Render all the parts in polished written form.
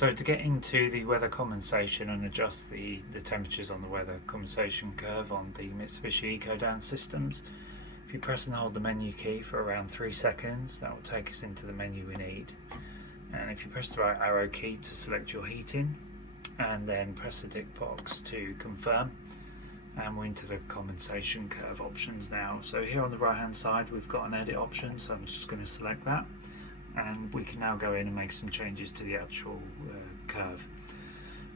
So to get into the weather compensation and adjust the temperatures on the weather compensation curve on the Mitsubishi Ecodan systems, if you press and hold the menu key for around 3 seconds, that will take us into the menu we need. And if you press the right arrow key to select your heating, and then press the tick box to confirm, and we're into the compensation curve options now. So here on the right hand side we've got an edit option, so I'm just going to select that, and we can now go in and make some changes to the actual curve.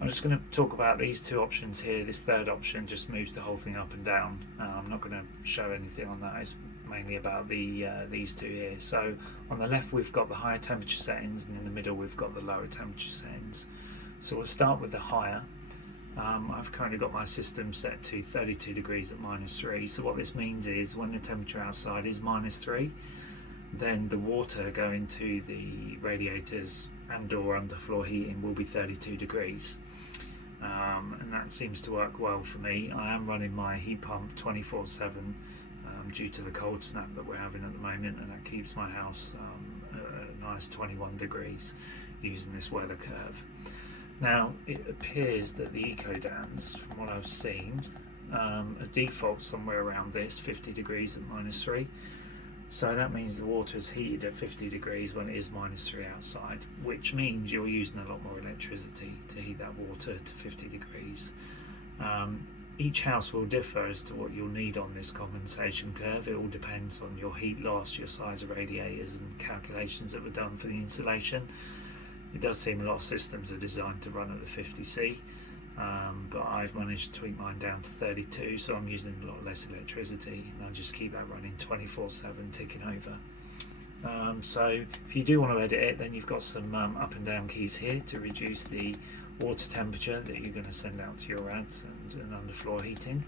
I'm just going to talk about these two options here. This third option just moves the whole thing up and down. I'm not going to show anything on that. It's mainly about these two here. So on the left we've got the higher temperature settings, and in the middle we've got the lower temperature settings. So we'll start with the higher. I've currently got my system set to 32 degrees at -3. So what this means is when the temperature outside is -3, then the water going to the radiators and or underfloor heating will be 32 degrees. And that seems to work well for me. I am running my heat pump 24/7 due to the cold snap that we're having at the moment, and that keeps my house at a nice 21 degrees using this weather curve. Now it appears that the Ecodans, from what I've seen, a default somewhere around this 50 degrees at -3. So that means the water is heated at 50 degrees when it is -3 outside, which means you're using a lot more electricity to heat that water to 50 degrees. Each house will differ as to what you'll need on this compensation curve. It all depends on your heat loss, your size of radiators, and calculations that were done for the installation. It does seem a lot of systems are designed to run at the 50C, but I've managed to tweak mine down to 32, so I'm using a lot less electricity, and I just keep that running 24/7 ticking over. So if you do want to edit it, then you've got some up and down keys here to reduce the water temperature that you're going to send out to your ads and underfloor heating.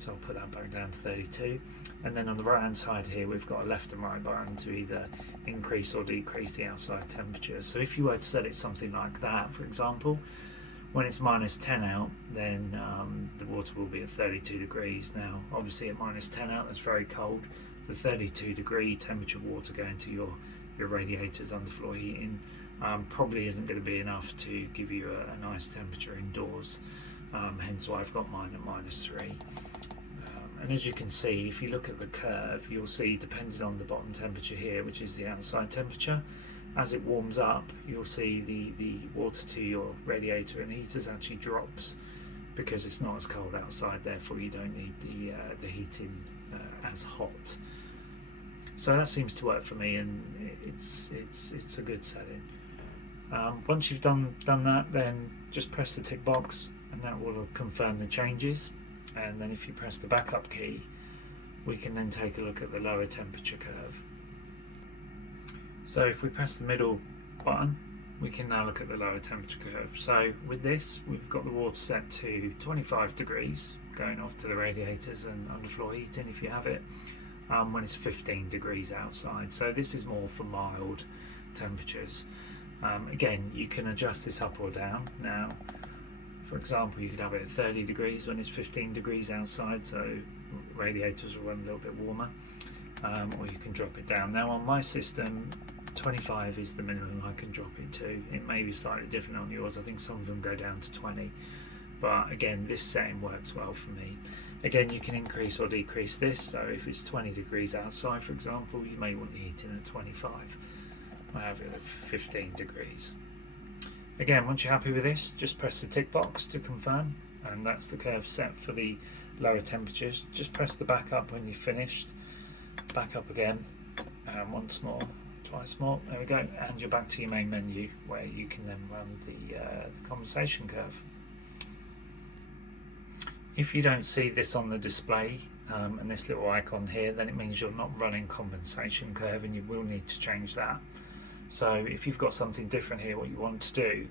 So I'll put that back down to 32, and then on the right hand side here we've got a left and right button to either increase or decrease the outside temperature. So if you were to set it something like that, for example, when it's -10 out, then the water will be at 32 degrees. Now obviously at -10 out that's very cold. The 32 degree temperature water going to your radiators underfloor heating probably isn't going to be enough to give you a nice temperature indoors, hence why I've got mine at -3. And as you can see, if you look at the curve, you'll see, depending on the bottom temperature here, which is the outside temperature, as it warms up, you'll see the water to your radiator and heaters actually drops because it's not as cold outside, therefore you don't need the heating as hot. So that seems to work for me, and it's a good setting. Once you've done that, then just press the tick box and that will confirm the changes. And then if you press the backup key, we can then take a look at the lower temperature curve. So if we press the middle button, we can now look at the lower temperature curve. So with this, we've got the water set to 25 degrees going off to the radiators and underfloor heating if you have it, when it's 15 degrees outside. So this is more for mild temperatures. Again, you can adjust this up or down. Now, for example, you could have it at 30 degrees when it's 15 degrees outside, so radiators will run a little bit warmer, or you can drop it down. Now on my system, 25 is the minimum I can drop it to. It may be slightly different on yours. I think some of them go down to 20, but again, this setting works well for me. Again, you can increase or decrease this, so if it's 20 degrees outside, for example, you may want the heating at 25. I have it at 15 degrees. Again, once you're happy with this, just press the tick box to confirm, and that's the curve set for the lower temperatures. Just press the back up when you've finished, back up again, and once more, twice more, there we go, and you're back to your main menu where you can then run the compensation curve. If you don't see this on the display and this little icon here, then it means you're not running compensation curve, and you will need to change that. So if you've got something different here, what you want to do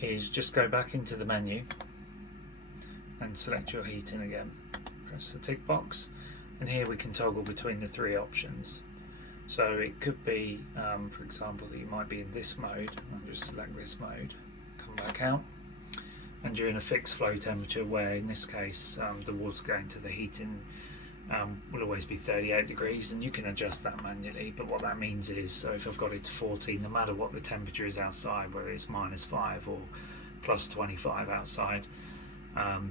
is just go back into the menu and select your heating again. Press the tick box, and here we can toggle between the three options. So it could be, for example, that you might be in this mode. I'll just select this mode, come back out, and you're in a fixed flow temperature where in this case the water going to the heating will always be 38 degrees, and you can adjust that manually. But what that means is, so if I've got it to 40, no matter what the temperature is outside, whether it's -5 or plus 25 outside,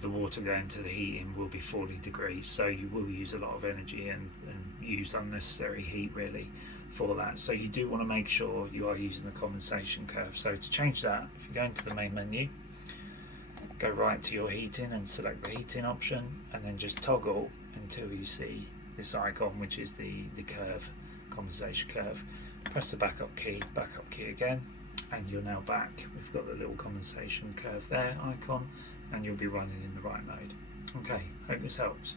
the water going to the heating will be 40 degrees. So you will use a lot of energy and use unnecessary heat really for that. So you do want to make sure you are using the condensation curve. So to change that, if you go into the main menu, go right to your heating and select the heating option, and then just toggle until you see this icon, which is the curve, condensation curve. Press the backup key again, and you're now back. We've got the little condensation curve there icon, and you'll be running in the right mode. Okay, hope this helps.